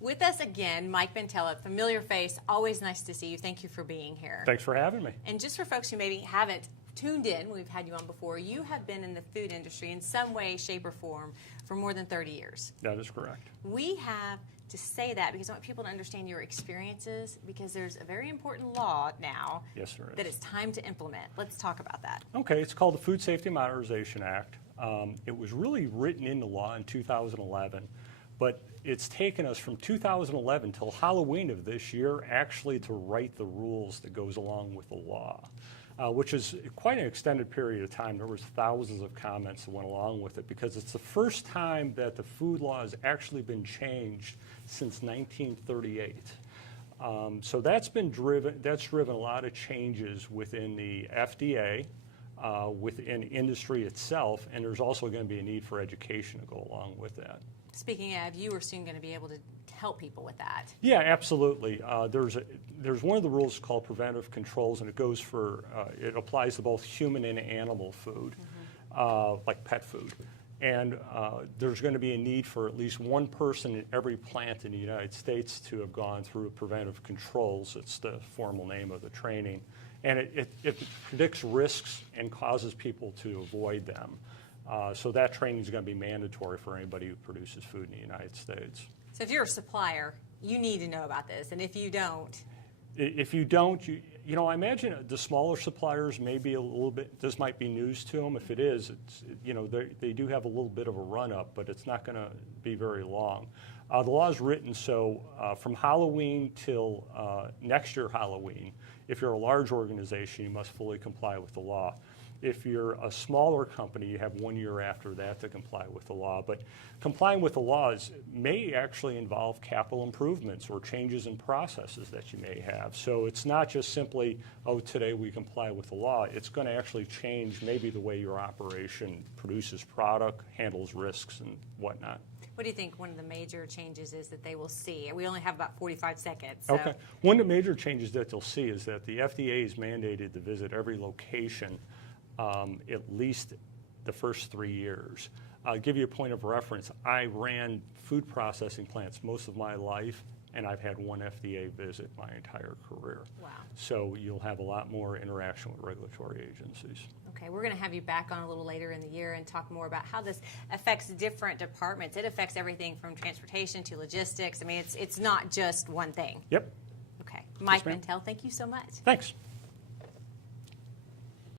With us again, Mike Bentel, a familiar face. Always nice to see you. Thank you for being here. Thanks for having me. And just for folks who maybe haven't tuned in, we've had you on before, you have been in the food industry in some way, shape, or form for more than 30 years. That is correct. We have to say that because I want people to understand your experiences, because there's a very important law now Yes, there is. that it's time to implement. Let's talk about that. Okay, it's called the Food Safety Modernization Act. It was really written into law in 2011, but it's taken us from 2011 till Halloween of this year actually to write the rules that goes along with the law, which is quite an extended period of time. There was thousands of comments that went along with it because it's the first time that the food law has actually been changed since 1938. So that's driven a lot of changes within the FDA, within industry itself, and there's also going to be a need for education to go along with that. Speaking of, you are soon going to be able to help people with that. Yeah, absolutely. There's one of the rules called Preventive Controls, and it applies to both human and animal food, like pet food. And there's going to be a need for at least one person in every plant in the United States to have gone through Preventive Controls. It's the formal name of the training. And it predicts risks and causes people to avoid them. So that training is going to be mandatory for anybody who produces food in the United States. So if you're a supplier, you need to know about this. And if you don't, I imagine the smaller suppliers may be a little bit, this might be news to them. If it is, they do have a little bit of a run-up, but it's not going to be very long. The law is written so from Halloween till next year Halloween, if you're a large organization, you must fully comply with the law. If you're a smaller company, you have 1 year after that to comply with the law. But complying with the laws may actually involve capital improvements or changes in processes that you may have. So it's not just simply, oh, today we comply with the law. It's going to actually change maybe the way your operation produces product, handles risks, and whatnot. What do you think one of the major changes is that they will see? We only have about 45 seconds. So. Okay. One of the major changes that they'll see is that the FDA is mandated to visit every location at least the first 3 years. I'll give you a point of reference. I ran food processing plants most of my life, and I've had one FDA visit my entire career. Wow. So you'll have a lot more interaction with regulatory agencies. Okay, we're going to have you back on a little later in the year and talk more about how this affects different departments. It affects everything from transportation to logistics. I mean, it's not just one thing. Yep. Okay. Mike Yes, ma'am. Bentel, thank you so much. Thanks.